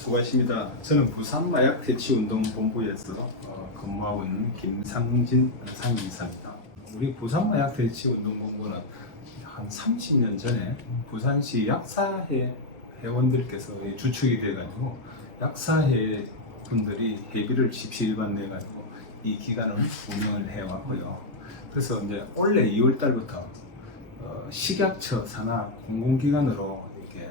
수고하십니다. 저는 부산 마약 퇴치 운동 본부에서 근무하고 있는 김상진 상임이사입니다. 우리 부산 마약 퇴치 운동 본부는 한 30년 전에 부산시 약사회 회원들께서 주축이 돼가지고 약사회 분들이 회비를 십시일반 내가지고 이 기관을 운영을 해왔고요. 그래서 이제 올해 2월 달부터 식약처 산하 공공기관으로 이렇게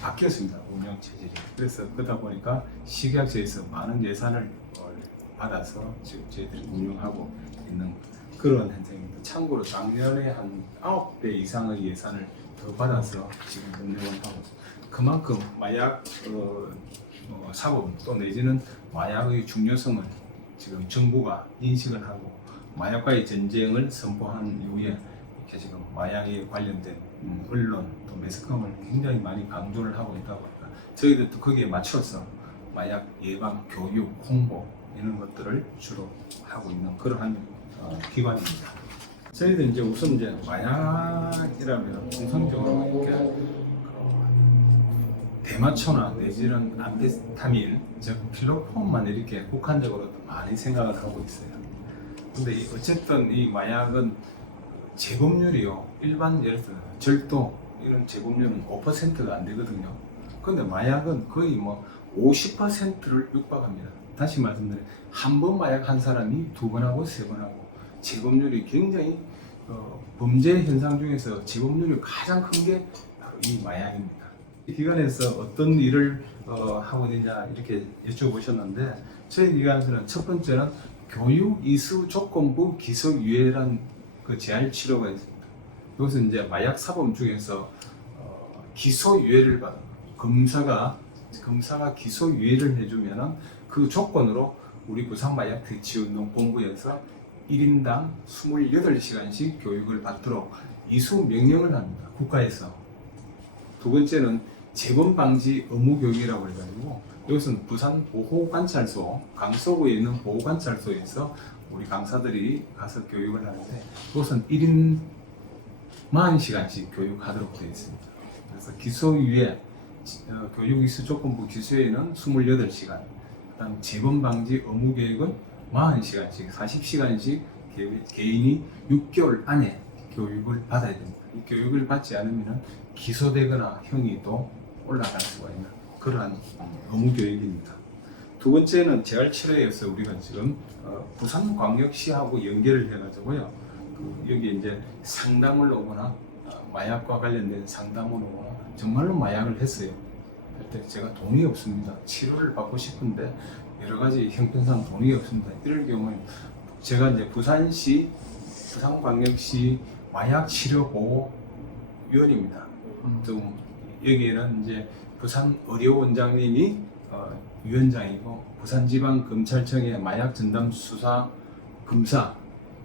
바뀌었습니다. 운영 체질이. 그래서 그러다 보니까 식약처에서 많은 예산을 받아서 지금 저희들이 운영하고 있는 그런 현상입니다. 참고로 작년에 한 9배 이상의 예산을 더 받아서 지금 운영을 하고 있습니다. 그만큼 마약 사범 또 내지는 마약의 중요성을 지금 정부가 인식을 하고 마약과의 전쟁을 선포한 이후에 이렇게 지금 마약에 관련된 언론 또 매스컴을 굉장히 많이 강조를 하고 있다 보니까 저희들도 거기에 맞춰서 마약 예방, 교육, 홍보 이런 것들을 주로 하고 있는 그러한 기관입니다. 저희들 이제 우선 이제 마약이라면 통상적으로 이렇게 대마초나 내지는 암페타민, 즉 필로폰만 이렇게 국한적으로 많이 생각을 하고 있어요. 근데 어쨌든 이 마약은 재범률이요. 일반 예를 들어 절도 이런 재범률은 5%가 안 되거든요. 근데 마약은 거의 뭐 50%를 육박합니다. 다시 말씀드리면 한 번 마약 한 사람이 2번 하고 3번 하고 재범률이 굉장히 범죄 현상 중에서 재범률이 가장 큰 게 바로 이 마약입니다. 이 기관에서 어떤 일을 하고 있느냐 이렇게 여쭤보셨는데 저희 기관에서는 첫 번째는 교육 이수 조건부 기소유예란 그 재활 치료가 있습니다. 이것은 이제 마약 사범 중에서 기소유예를 받은 검사가 기소유예를 해주면은 그 조건으로 우리 부산마약퇴치운동본부에서 1인당 28시간씩 교육을 받도록 이수 명령을 합니다. 국가에서. 두 번째는 재범 방지 의무 교육이라고 해가지고 이것은 부산 보호관찰소, 강서구에 있는 보호관찰소에서 우리 강사들이 가서 교육을 하는데 그것은 1인 40시간씩 교육하도록 되어 있습니다. 그래서 기소유예, 교육 이수 조건부 기소유예는 28시간, 그다음 재범 방지 의무 교육은 40시간씩, 40시간씩 개인이 6개월 안에 교육을 받아야 됩니다. 이 교육을 받지 않으면 기소되거나 형이 또 올라갈 수가 있는 그러한 의무 교육입니다. 두 번째는 재활치료에서 우리가 지금 부산광역시하고 연결을 해가지고요. 여기 이제 상담을 오거나 마약과 관련된 상담을 오거나 정말로 마약을 했어요. 그때 제가 돈이 없습니다. 치료를 받고 싶은데 여러 가지 형편상 돈이 없습니다. 이럴 경우에 제가 이제 부산광역시 마약치료보호위원입니다. 좀 여기에는 이제 부산의료원장님이 위원장이고 부산지방검찰청의 마약전담수사 검사,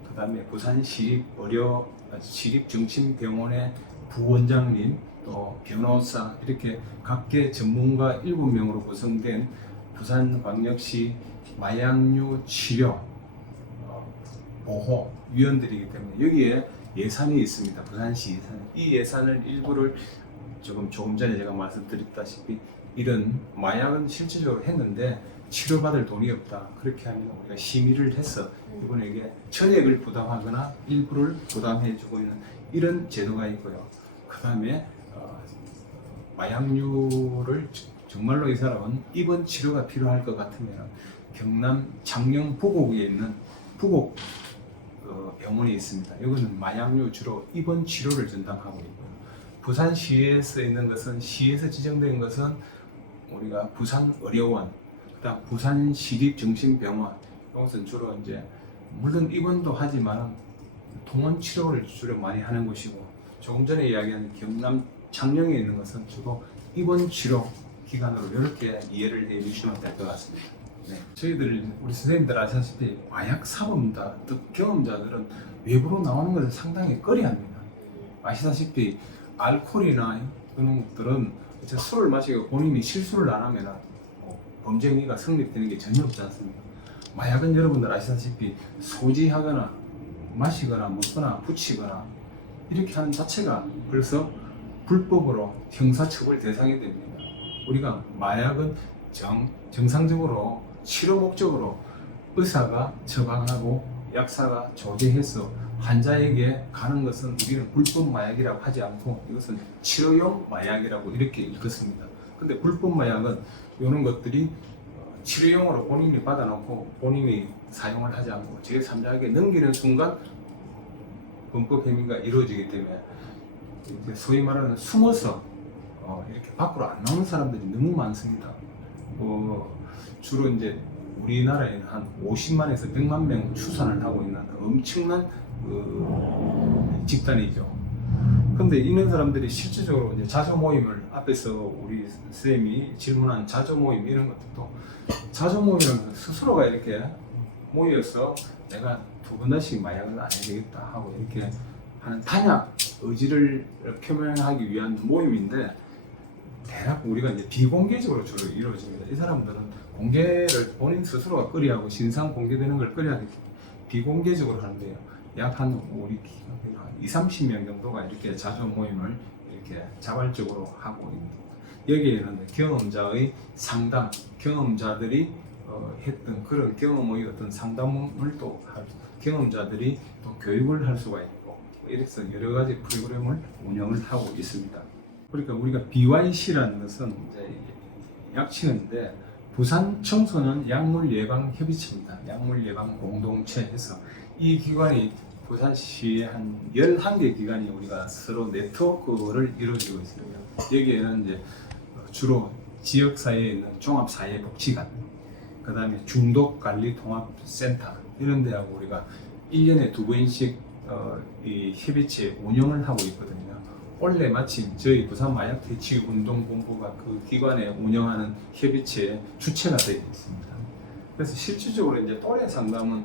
그 다음에 부산시립정신병원의 부원장님, 또 변호사 이렇게 각계 전문가 7명으로 구성된 부산광역시 마약류 치료 보호위원들이기 때문에 여기에 예산이 있습니다. 부산시 예산. 이 예산을 일부를 조금 전에 제가 말씀드렸다시피 이런 마약은 실질적으로 했는데 치료받을 돈이 없다. 그렇게 하면 우리가 심의를 해서 이분에게 전액을 부담하거나 일부를 부담해주고 있는 이런 제도가 있고요. 그 다음에 마약류를 정말로 이 사람은 입원 치료가 필요할 것 같으면 경남 창녕 부곡에 있는 부곡 병원이 있습니다. 이거는 마약류 주로 입원 치료를 전담하고 있고요. 부산시에서 있는 것은 시에서 지정된 것은 우리가 부산의료원, 그다음 부산시립정신병원 이것은 주로 이제 물론 입원도 하지만 통원 치료를 주로 많이 하는 곳이고 조금 전에 이야기한 경남 창녕에 있는 것은 주로 입원 치료 기관으로 이렇게 이해를 해 주시면 될 것 같습니다. 네. 저희들 우리 선생님들 아시다시피 마약 사범자, 경험자들은 외부로 나오는 것을 상당히 꺼려합니다. 아시다시피 알코올이나 그런 것들은 술을 마시고 본인이 실수를 안 하면 범죄 행위가 성립되는 게 전혀 없지 않습니까? 마약은 여러분들 아시다시피 소지하거나 마시거나 먹거나 붙이거나 이렇게 하는 자체가 그래서 불법으로 형사처벌 대상이 됩니다. 우리가 마약은 정상적으로 치료 목적으로 의사가 처방하고 약사가 조제해서 환자에게 가는 것은 우리는 불법 마약이라고 하지 않고 이것은 치료용 마약이라고 이렇게 읽었습니다. 근데 불법 마약은 이런 것들이 치료용으로 본인이 받아놓고 본인이 사용을 하지 않고 제3자에게 넘기는 순간 범법 행위가 이루어지기 때문에 이제 소위 말하는 숨어서 이렇게 밖으로 안 나오는 사람들이 너무 많습니다. 주로 이제 우리나라에는 한 50만에서 100만 명 추산을 하고 있는 엄청난 집단이죠. 근데 이런 사람들이 실질적으로 이제 자조 모임을 앞에서 우리 쌤이 질문한 자조 모임 이런 것들도 자조 모임이라는 스스로가 이렇게 모여서 내가 두 번 다시 마약을 안 해야 되겠다 하고 이렇게 하는 단약 의지를 표명하기 위한 모임인데 대략 우리가 이제 비공개적으로 주로 이루어집니다. 이 사람들은 공개를 본인 스스로가 꺼려하고 신상 공개되는 걸 꺼려하기 때문에 비공개적으로 하는데요. 약 한 우리 20-30명 정도가 이렇게 자조 모임을 이렇게 자발적으로 하고 있습니다. 여기에는 경험자의 상담, 경험자들이 했던 그런 경험의 어떤 상담을 또 경험자들이 또 교육을 할 수가 있고 이래서 여러 가지 프로그램을 운영을 하고 있습니다. 그러니까 우리가 BYC라는 것은 이제 약칭인데 부산 청소년 약물 예방 협의체입니다. 약물 예방 공동체에서 이 기관이 부산시에 한 11개 기관이 우리가 서로 네트워크를 이루어지고 있습니다. 여기에는 이제 주로 지역사회에 있는 종합사회복지관, 그 다음에 중독관리통합센터 이런 데하고 우리가 1년에 2번씩 이 협의체 운영을 하고 있거든요. 원래 마침 저희 부산 마약대치운동본부가 그 기관에 운영하는 협의체의 주체가 되어 있습니다. 그래서 실질적으로 이제 또래 상담은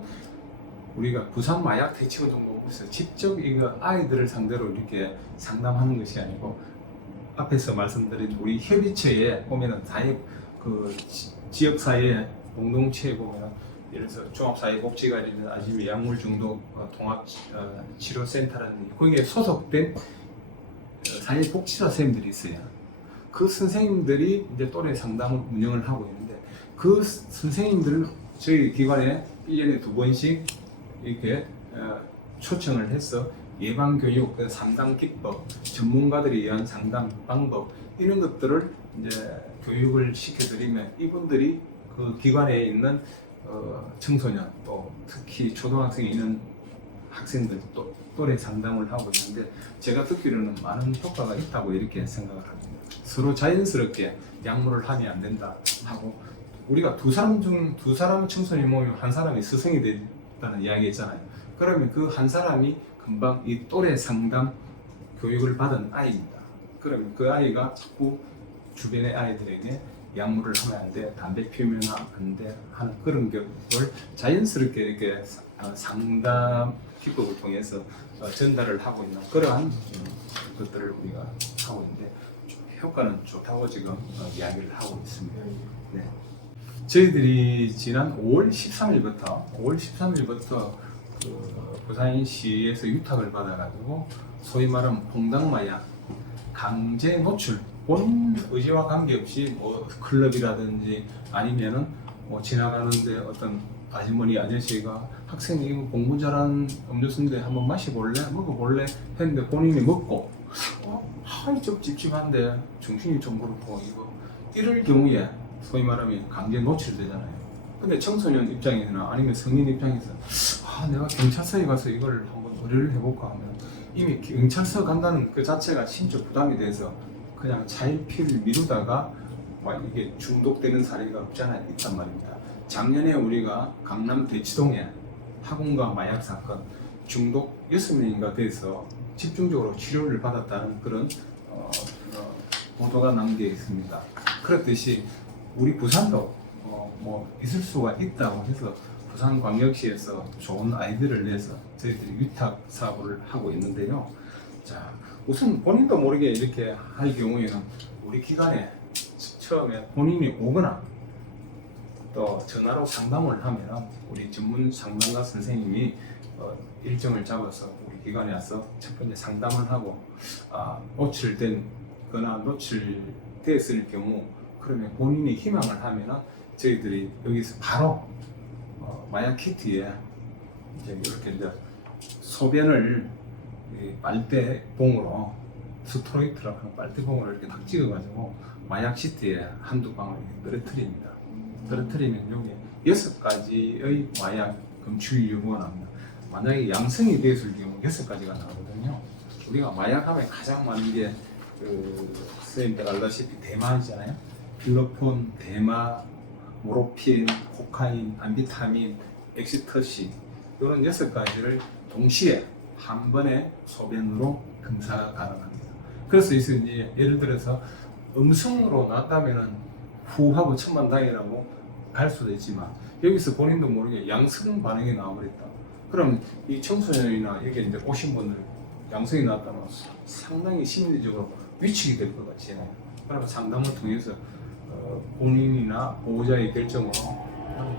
우리가 부산 마약대치운동본부에서 직접 이거 아이들을 상대로 이렇게 상담하는 것이 아니고 앞에서 말씀드린 우리 협의체에 보면은 사회 지역사회 공동체에 보면은 예를 들어서 종합사회복지관이나 아니면 약물중독 통합치료센터라든지 거기에 소속된 사회복지사 선생님들이 있어요. 그 선생님들이 이제 또래 상담을 운영을 하고 있는데 그 선생님들을 저희 기관에 1년에 2번씩 이렇게 초청을 해서 예방교육, 상담 기법, 전문가들이 위한 상담 방법 이런 것들을 이제 교육을 시켜드리면 이분들이 그 기관에 있는 청소년 또 특히 초등학생에 있는 학생들 또 또래 상담을 하고 있는데 제가 듣기로는 많은 효과가 있다고 이렇게 생각을 합니다. 서로 자연스럽게 약물을 하면 안 된다 하고 우리가 두 사람 청소년이 모이면 한 사람이 스승이 된다는 이야기 있잖아요. 그러면 그 한 사람이 금방 이 또래 상담 교육을 받은 아이입니다. 그러면 그 아이가 자꾸 주변의 아이들에게 약물을 하면 안 돼, 담배 피우면 안 돼 하는 그런 교육을 자연스럽게 이렇게 상담 기법을 통해서 전달을 하고 있는 그러한 것들을 우리가 하고 있는데 효과는 좋다고 지금 이야기를 하고 있습니다. 네. 저희들이 지난 5월 13일부터 부산시에서 위탁을 받아가지고 소위 말하는 봉당마약 강제 노출 본 의지와 관계없이 뭐 클럽이라든지 아니면은 뭐 지나가는데 어떤 아주머니 아저씨가 학생이 공부 잘하는 음료수인데 한번 마셔볼래? 먹어볼래? 했는데 본인이 먹고 하이 좀 찝찝한데 정신이 좀 그렇고 이럴 경우에 소위 말하면 강제 노출되잖아요. 근데 청소년 입장이나 아니면 성인 입장에서 내가 경찰서에 가서 이걸 한번 의뢰를 해볼까 하면 이미 경찰서 간다는 그 자체가 심적 부담이 돼서 그냥 차일피일 미루다가 이게 중독되는 사례가 없잖아요. 있단 말입니다. 작년에 우리가 강남 대치동에 학원과 마약 사건 중독 6명인가 돼서 집중적으로 치료를 받았다는 그런 보도가 난 게 있습니다. 그렇듯이 우리 부산도 뭐 있을 수가 있다고 해서 부산광역시에서 좋은 아이디어를 내서 저희들이 위탁 사업을 하고 있는데요. 자, 우선 본인도 모르게 이렇게 할 경우에는 우리 기관에 처음에 본인이 오거나 또 전화로 상담을 하면 우리 전문 상담가 선생님이 일정을 잡아서 우리 기관에 와서 첫 번째 상담을 하고 노출된 거나 노출됐을 경우 그러면 본인이 희망을 하면은 저희들이 여기서 바로 마약 키트에 이제 이렇게 이제 소변을 이 빨대봉으로 스트로이트라고 하는 빨대봉으로 이렇게 딱 찍어가지고 마약 시트에 한두 방울 이렇게 떨어뜨립니다. 떨어뜨리면 여기 6가지의 마약 검출유무가 나옵니다. 만약에 양성이 되었을 경우 6가지가 나오거든요. 우리가 마약하면 가장 많은 게 선생님들 알다시피 대마이잖아요. 필로폰, 대마, 모로핀, 코카인, 암비타민, 엑시터시 이런 6가지를 동시에 한 번에 소변으로 검사가 가능합니다. 그래서 이제 예를 들어서 음성으로 나왔다면은 후하고 천만다행이라고 할 수도 있지만 여기서 본인도 모르게 양성 반응이 나와버렸다. 그럼 이 청소년이나 여기 이제 오신 분들 양성이 나왔다면 상당히 심리적으로 위축이 될 것 같잖아요. 그래서 상담을 통해서 본인이나 보호자의 결정으로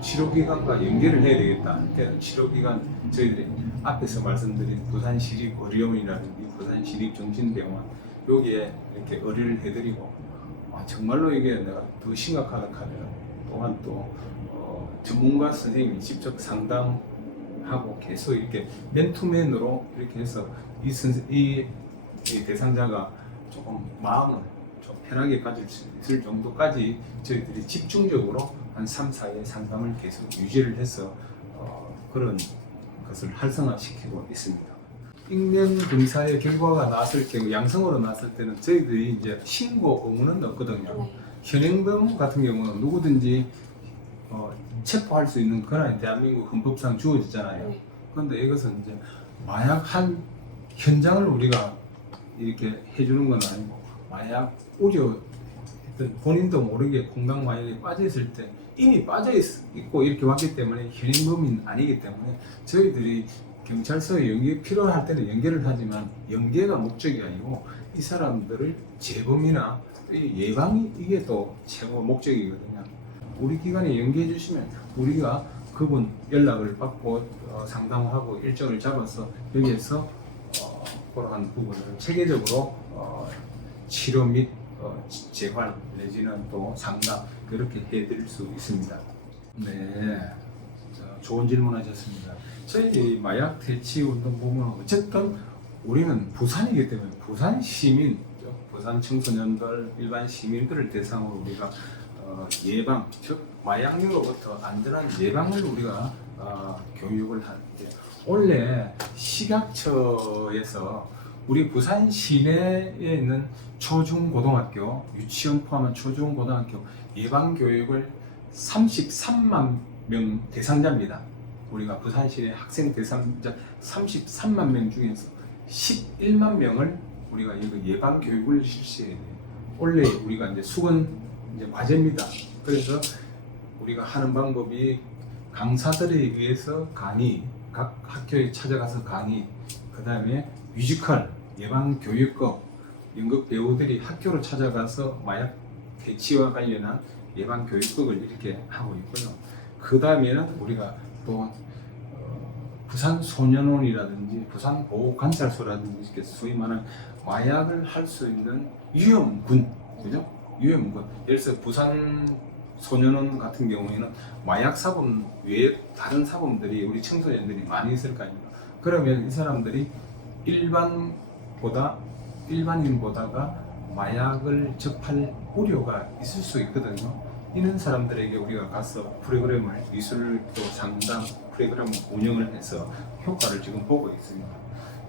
치료기관과 연계를 해야 되겠다. 그러니까 치료기관 저희들이 앞에서 말씀드린 부산시립의료원이라든지 부산시립정신병원 여기에 이렇게 의뢰를 해드리고 정말로 이게 내가 더 심각하다 하면 또한 또 전문가 선생님이 직접 상담하고 계속 이렇게 맨투맨으로 이렇게 해서 이 대상자가 조금 마음을 좀 편하게 가질 수 있을 정도까지 저희들이 집중적으로 한 3, 4일 상담을 계속 유지를 해서 그런 것을 활성화시키고 있습니다. 익명 검사의 결과가 나왔을 경우 양성으로 나왔을 때는 저희들이 이제 신고 의무는 없거든요. 현행범 같은 경우는 누구든지 체포할 수 있는 권한이 대한민국 헌법상 주어지잖아요. 그런데 이것은 이제 마약 한 현장을 우리가 이렇게 해주는 건 아니고 마약 우려했던 본인도 모르게 공강 마약에 빠져 있을 때 이미 빠져 있고 이렇게 왔기 때문에 현행범인 아니기 때문에 저희들이 경찰서에 연계 필요할 때는 연계를 하지만 연계가 목적이 아니고 이 사람들을 재범이나 예방이 이게 또 최고 목적이거든요. 우리 기관에 연계해 주시면 우리가 그분 연락을 받고 상담하고 일정을 잡아서 여기에서 그러한 부분을 체계적으로 치료 및 재활 내지는 또 상담 그렇게 해드릴 수 있습니다. 네, 좋은 질문하셨습니다. 저희 마약 대치 운동 보면 어쨌든 우리는 부산이기 때문에 부산 시민, 부산 청소년들, 일반 시민들을 대상으로 우리가 예방, 즉 마약류로부터 안전한 예방을 우리가 교육을 하는데 원래 식약처에서 우리 부산 시내에 있는 초중고등학교, 유치원 포함한 초중고등학교 예방 교육을 33만 명 대상자입니다. 우리가 부산 시내 학생 대상자 33만 명 중에서 11만 명을 우리가 이거 예방 교육을 실시해야 돼요. 원래 우리가 이제 수건 이제 과제입니다. 그래서 우리가 하는 방법이 강사들에 의해서 강의, 각 학교에 찾아가서 강의, 그 다음에 뮤지컬, 예방 교육법, 연극 배우들이 학교로 찾아가서 마약 대치와 관련한 예방 교육법을 이렇게 하고 있고요. 그 다음에는 우리가 또 부산 소년원이라든지 부산 보호관찰소라든지 이렇게 소위 말하는 마약을 할 수 있는 위험군, 그죠? 위험군. 예를 들어서 부산 소년원 같은 경우에는 마약 사범 외에 다른 사범들이 우리 청소년들이 많이 있을 거 아닙니까? 그러면 이 사람들이 일반인보다가 마약을 접할 우려가 있을 수 있거든요. 이런 사람들에게 우리가 가서 프로그램을 미술도 상담 프로그램 운영을 해서 효과를 지금 보고 있습니다.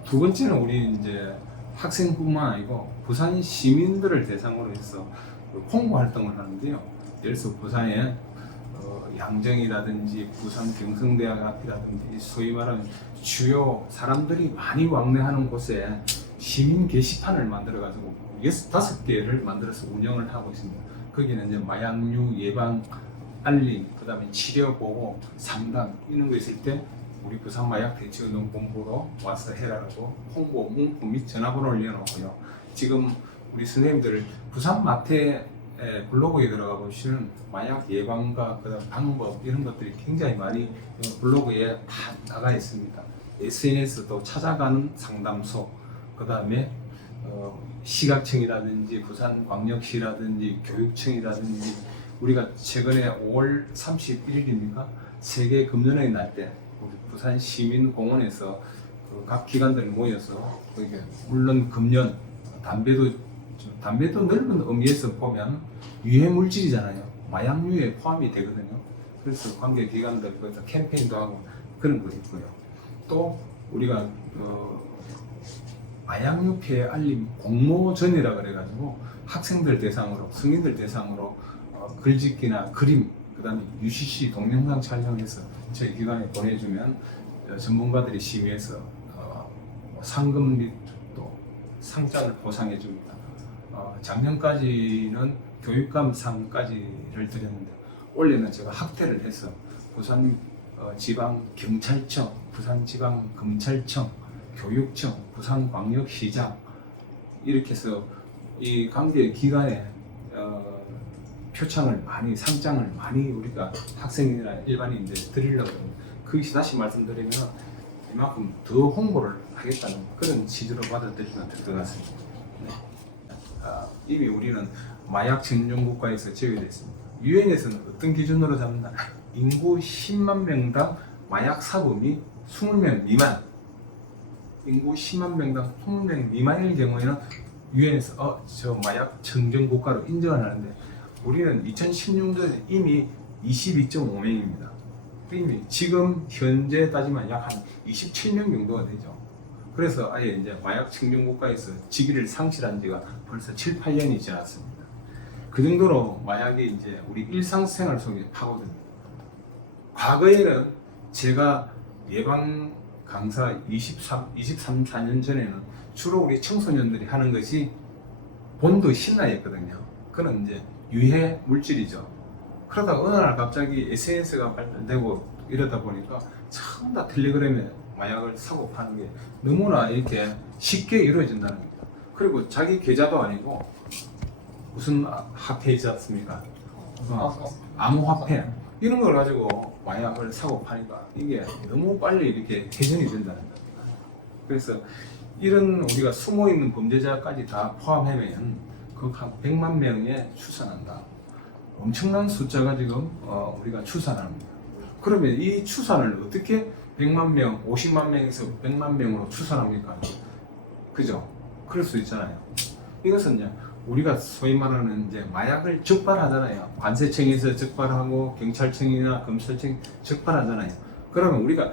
두 번째는 우리 이제 학생뿐만 아니고 부산 시민들을 대상으로 해서 홍보 활동을 하는데요. 예를 들어서 부산에 양정이라든지 부산 경성대학 앞이라든지 소위 말하는 주요 사람들이 많이 왕래하는 곳에 시민 게시판을 만들어 가지고 5개를 만들어서 운영을 하고 있습니다. 거기는 이제 마약류 예방 알림, 그 다음에 치료 보호, 상담 이런 거 있을 때 우리 부산 마약 대치운동본부로 와서 해라라고 홍보 문구 및 전화번호를 내놓고요. 지금 우리 선생님들 부산 마태 블로그에 들어가 보시면 마약 예방과 그다음 방법 이런 것들이 굉장히 많이 블로그에 다 나가 있습니다. SNS도 찾아가는 상담소, 그 다음에 시각청이라든지 부산광역시라든지 교육청이라든지 우리가 최근에 5월 31일입니까? 세계 금연의 날 때 우리 부산 시민공원에서 각 기관들이 모여서 이게 물론 금연, 담배도 넓은 의미에서 보면 유해 물질이잖아요. 마약류에 포함이 되거든요. 그래서 관계 기관들 거기서 캠페인도 하고 그런 거 있고요. 또 우리가 마약류 피해 알림 공모전이라 그래가지고 학생들 대상으로 성인들 대상으로 글짓기나 그림 그다음에 UCC 동영상 촬영해서 저희 기관에 보내주면 전문가들이 심의해서 상금 및 또 상장을 보상해 줍니다. 작년까지는 교육감상까지를 드렸는데 올해는 제가 확대를 해서 부산 지방 경찰청, 부산 지방 검찰청, 교육청, 부산광역시장 이렇게 해서 이 관계 기관에 표창을 많이 상장을 많이 우리가 학생이나 일반인들 드리려고 합니다. 그것이 다시 말씀드리면 이만큼 더 홍보를 하겠다는 그런 취지로 받아들이면 될 것 같습니다. 네. 이미 우리는 마약 전용 국가에서 제외됐습니다. 유엔에서는 어떤 기준으로 잡는다? 인구 10만 명당 마약 사범이 20명 미만. 인구 10만 명당 20명 미만일 경우에는 유엔에서 저 마약 청정 국가로 인정을 하는데 우리는 2016년에 이미 22.5명입니다. 이미 지금 현재 따지면 약 한 27명 정도가 되죠. 그래서 아예 이제 마약 청정 국가에서 직위를 상실한 지가 벌써 7, 8년이 지났습니다. 그 정도로 마약이 이제 우리 일상생활 속에 파고듭니다. 과거에는 제가 예방 강사 23, 4년 전에는 주로 우리 청소년들이 하는 것이 본드 신라였거든요. 그건 이제 유해 물질이죠. 그러다가 어느 날 갑자기 SNS가 발달되고 이러다 보니까 전부 다 텔레그램에 마약을 사고 파는 게 너무나 이렇게 쉽게 이루어진다는 겁니다. 그리고 자기 계좌도 아니고 무슨 화폐이지 않습니까? 암호화폐 이런 걸 가지고 마약을 사고 파니까 이게 너무 빨리 이렇게 개선이 된다는 겁니다. 그래서 이런 우리가 숨어있는 범죄자까지 다 포함하면 그 한 100만 명에 추산한다. 엄청난 숫자가 지금 우리가 추산합니다. 그러면 이 추산을 어떻게 100만 명, 50만 명에서 100만 명으로 추산합니까? 그죠? 그럴 수 있잖아요. 이것은 이제 우리가 소위 말하는 이제 마약을 적발하잖아요. 관세청에서 적발하고 경찰청이나 검찰청이 적발하잖아요. 그러면 우리가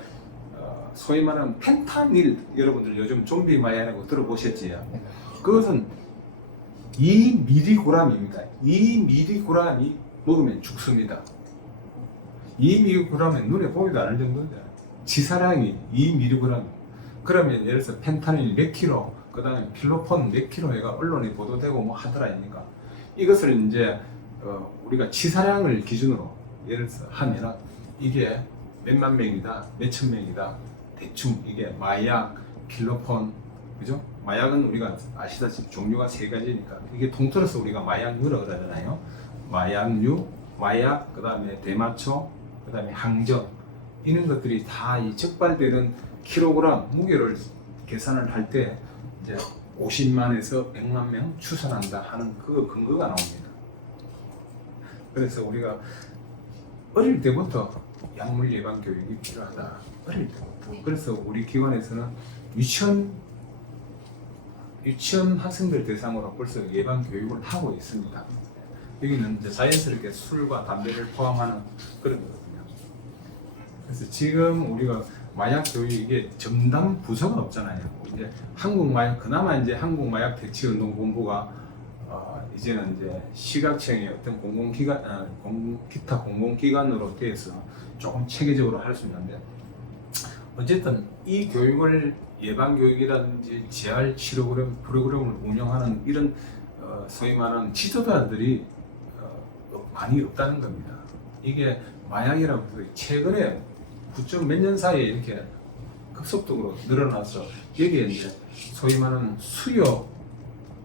소위 말하는 펜타닐 여러분들 요즘 좀비 마약이라고 들어보셨지요? 그것은 2mg입니다. 2mg이 먹으면 죽습니다. 2mg은 눈에 보이도 않을 정도인데 지사량이 2mg. 그러면 예를 들어서 펜타닐 몇 킬로, 그 다음에 필로폰 몇 킬로가 언론에 보도되고 뭐 하더라 아닙니까? 이것을 이제 우리가 치사량을 기준으로 예를 들어서 하면 이게 몇만 명이다, 몇천 명이다. 대충 이게 마약, 필로폰, 그죠? 마약은 우리가 아시다시피 종류가 3가지니까 이게 통틀어서 우리가 마약류라고 그러잖아요. 마약류, 마약, 그 다음에 대마초, 그 다음에 항정 이런 것들이 다 이 적발되는 킬로그램 무게를 계산을 할 때 이제 50만에서 100만 명 추산한다 하는 그 근거가 나옵니다. 그래서 우리가 어릴 때부터 약물 예방 교육이 필요하다. 어릴 때부터. 그래서 우리 기관에서는 유치원 학생들 대상으로 벌써 예방 교육을 하고 있습니다. 여기는 이제 자연스럽게 술과 담배를 포함하는 그런 거거든요. 그래서 지금 우리가 마약 교육 이게 전담 부서가 없잖아요. 이제 그나마 이제 한국 마약 대치 운동 본부가 이제는 이제 시각청의 어떤 기타 공공기관으로 되어서 조금 체계적으로 할 수 있는데 어쨌든 이 교육을 예방교육이라든지 재활 치료 프로그램을 운영하는 이런 소위 말하는 지도자들이 많이 없다는 겁니다. 이게 마약이라고 해서 최근에 몇 년 사이에 이렇게 급속도로 늘어나서 여기에 이제 소위 말하는 수요,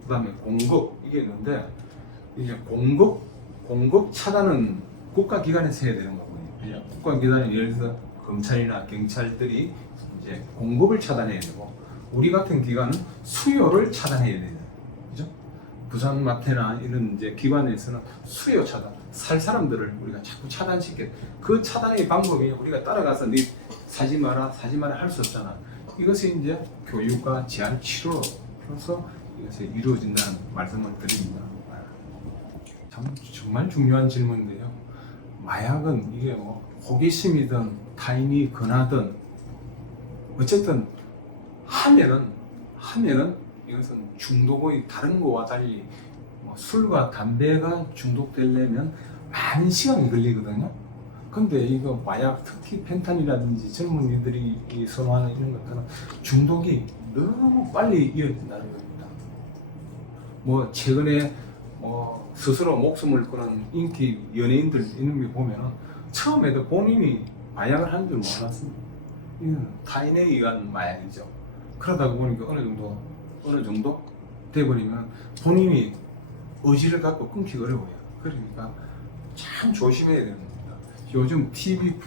그다음에 공급 이게 있는데 이제 공급 차단은 국가기관에서 해야 되는 거거든요. 국가기관이 예를 들어서 검찰이나 경찰들이 이제 공급을 차단해야 되고 우리 같은 기관은 수요를 차단해야 되는 거죠. 부산 마태나 이런 이제 기관에서는 수요 차단, 살 사람들을 우리가 자꾸 차단시켜. 그 차단의 방법이 우리가 따라가서 네 사지 마라 할 수 없잖아. 이것이 이제 교육과 재활 치료로서 이것이 이루어진다는 말씀을 드립니다. 정말 중요한 질문인데요. 마약은 이게 뭐 호기심이든 타인이 권하든 어쨌든 하면은 이것은 중독의 다른 거와 달리 뭐 술과 담배가 중독되려면 많은 시간이 걸리거든요. 근데 이거 마약, 특히 펜탄이라든지 젊은이들이 선호하는 이런 것들은 중독이 너무 빨리 이어진다는 겁니다. 뭐 최근에 스스로 목숨을 끊은 인기 연예인들 이런 거 보면은 처음에도 본인이 마약을 하는 줄 몰랐습니다. 이건 타인에 의한 마약이죠. 그러다 보니까 어느 정도 돼버리면 본인이 의지를 갖고 끊기 어려워요. 그러니까 참 조심해야 됩니다. 요즘 TV에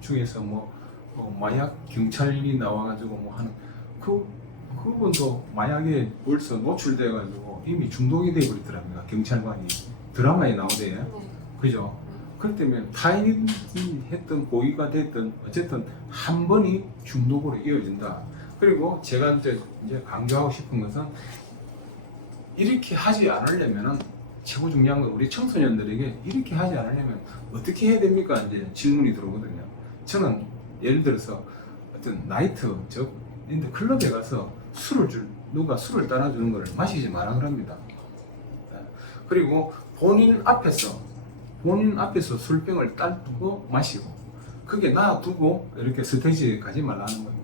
중에서 마약 경찰이 나와가지고 뭐 하는 그분도 마약에 벌써 노출돼가지고 이미 중독이 돼버리더랍니다. 경찰관이 드라마에 나오대요. 그죠? 그렇기 때문에 타인이 했던 고의가 됐든 어쨌든 한 번이 중독으로 이어진다. 그리고 제가 이제 강조하고 싶은 것은 이렇게 하지 않으려면은 최고 중요한 건 우리 청소년들에게 이렇게 하지 않으려면 어떻게 해야 됩니까? 이제 질문이 들어오거든요. 저는 예를 들어서 어떤 나이트, 즉 클럽에 가서 누가 술을 따라주는 것을 마시지 말아 그럽니다. 그리고 본인 앞에서 술병을 따르고 마시고 그게 놔두고 이렇게 스테이지에 가지 말라는 겁니다.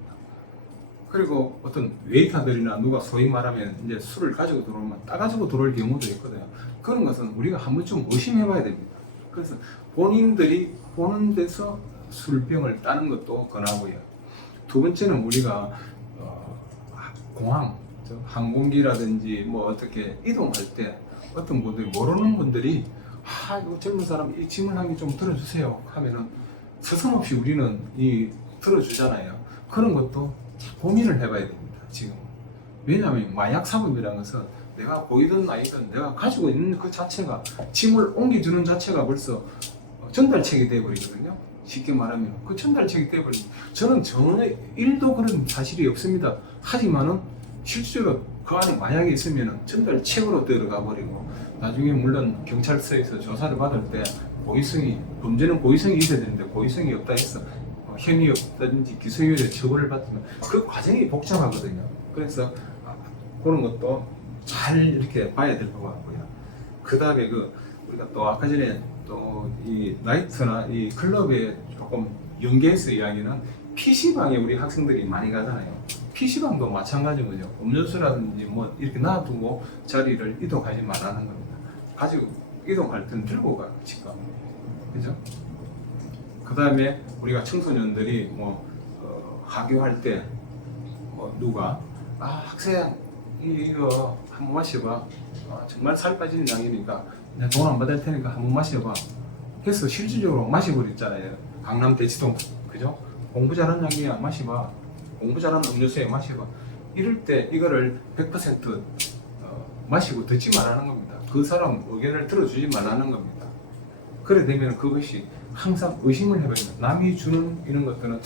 그리고 어떤 웨이터들이나 누가 소위 말하면 이제 술을 가지고 들어오면 따가지고 들어올 경우도 있거든요. 그런 것은 우리가 한 번쯤 의심해 봐야 됩니다. 그래서 본인들이 보는 데서 술병을 따는 것도 권하고요. 두 번째는 우리가 공항, 항공기라든지 뭐 어떻게 이동할 때 어떤 분들이 모르는 분들이 이거 젊은 사람 이 질문 한 개 좀 들어주세요 하면은 서슴없이 우리는 들어주잖아요. 그런 것도 고민을 해봐야 됩니다. 지금 왜냐하면 마약 사범이라는 것은 내가 보이든 아니든 내가 가지고 있는 그 자체가 짐을 옮겨주는 자체가 벌써 전달책이 돼버리거든요. 쉽게 말하면 그 전달책이 돼버리고 저는 전혀 1도 그런 사실이 없습니다. 하지만은 실제로 그 안에 마약이 있으면 전달책으로 들어가 버리고 나중에 물론 경찰서에서 조사를 받을 때 범죄는 고의성이 있어야 되는데 고의성이 없다 해서 혐의 없다든지 기소유예 처벌을 받으면 그 과정이 복잡하거든요. 그래서 그런 것도 잘 이렇게 봐야 될 것 같고요. 그 다음에 우리가 또 아까 전에 또 이 나이트나 이 클럽에 조금 연계해서 이야기는 PC방에 우리 학생들이 많이 가잖아요. PC방도 마찬가지인 거죠. 음료수라든지 뭐 이렇게 놔두고 자리를 이동하지 말라는 겁니다. 가지고 이동할 때는 들고 가니까. 그죠? 그 다음에 우리가 청소년들이 하교할 때 누가 학생 이거 한번 마셔봐. 정말 살 빠지는 양이니까 내가 돈 안 받을 테니까 한번 마셔봐. 해서 실질적으로 마셔버렸잖아요. 강남 대치동 그죠? 공부 잘하는 양이야 마셔봐. 공부 잘하는 음료수에 마셔봐. 이럴 때 이거를 100% 마시고 듣지 말라는 겁니다. 그 사람 의견을 들어주지 말라는 겁니다. 그래 되면 그것이 항상 의심을 해봐야 됩니다. 남이 주는 이런 것들은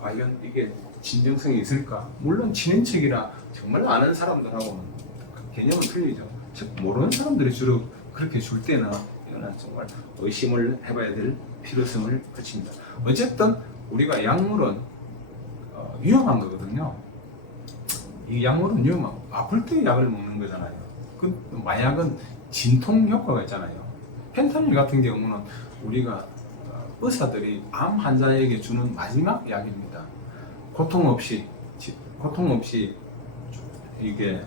과연 이게 진정성이 있을까? 물론 친인척이라 정말 아는 사람들하고는 개념은 틀리죠. 즉 모르는 사람들이 주로 그렇게 줄 때는 이거는 정말 의심을 해봐야 될 필요성을 거칩니다. 어쨌든 우리가 약물은 위험한 거거든요. 이 약물은 아플 때 약을 먹는 거잖아요. 그 마약은 진통 효과가 있잖아요. 펜타닐 같은 경우는 우리가 의사들이 암 환자에게 주는 마지막 약입니다. 고통 없이 이게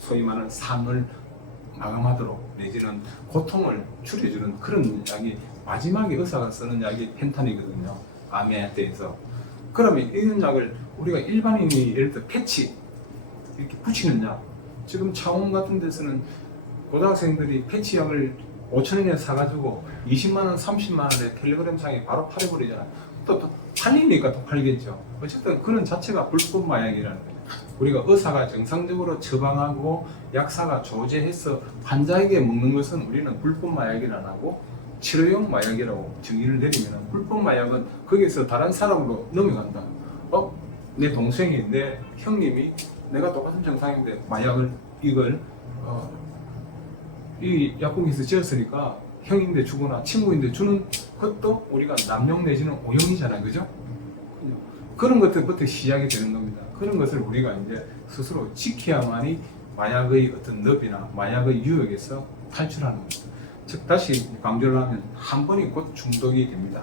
소위 말하는 삶을 마감하도록 내지는 고통을 줄여주는 그런 약이 마지막에 의사가 쓰는 약이 펜타닐이거든요. 암에 대해서. 그러면 이런 약을 우리가 일반인이 예를 들어 패치 이렇게 붙이는 약, 지금 차원 같은 데서는 고등학생들이 패치 약을 5,000원에 사가지고 20만원, 30만원에 텔레그램상에 바로 팔아버리잖아요. 또 팔리니까 또 팔겠죠. 어쨌든 그런 자체가 불법 마약이라는 거예요. 우리가 의사가 정상적으로 처방하고 약사가 조제해서 환자에게 먹는 것은 우리는 불법 마약이라 하고 치료용 마약이라고 정의를 내리면 불법 마약은 거기서 다른 사람으로 넘어간다. 내 동생이 내 형님이 내가 똑같은 정상인데 마약을 이걸 이 약국에서 지었으니까 형인데 주거나 친구인데 주는 것도 우리가 남용 내지는 오용이잖아요, 그죠? 그런 것들부터 시작이 되는 겁니다. 그런 것을 우리가 이제 스스로 지켜야만이 마약의 어떤 늪이나 마약의 유역에서 탈출하는 겁니다. 즉 다시 강조를 하면 한 번이 곧 중독이 됩니다.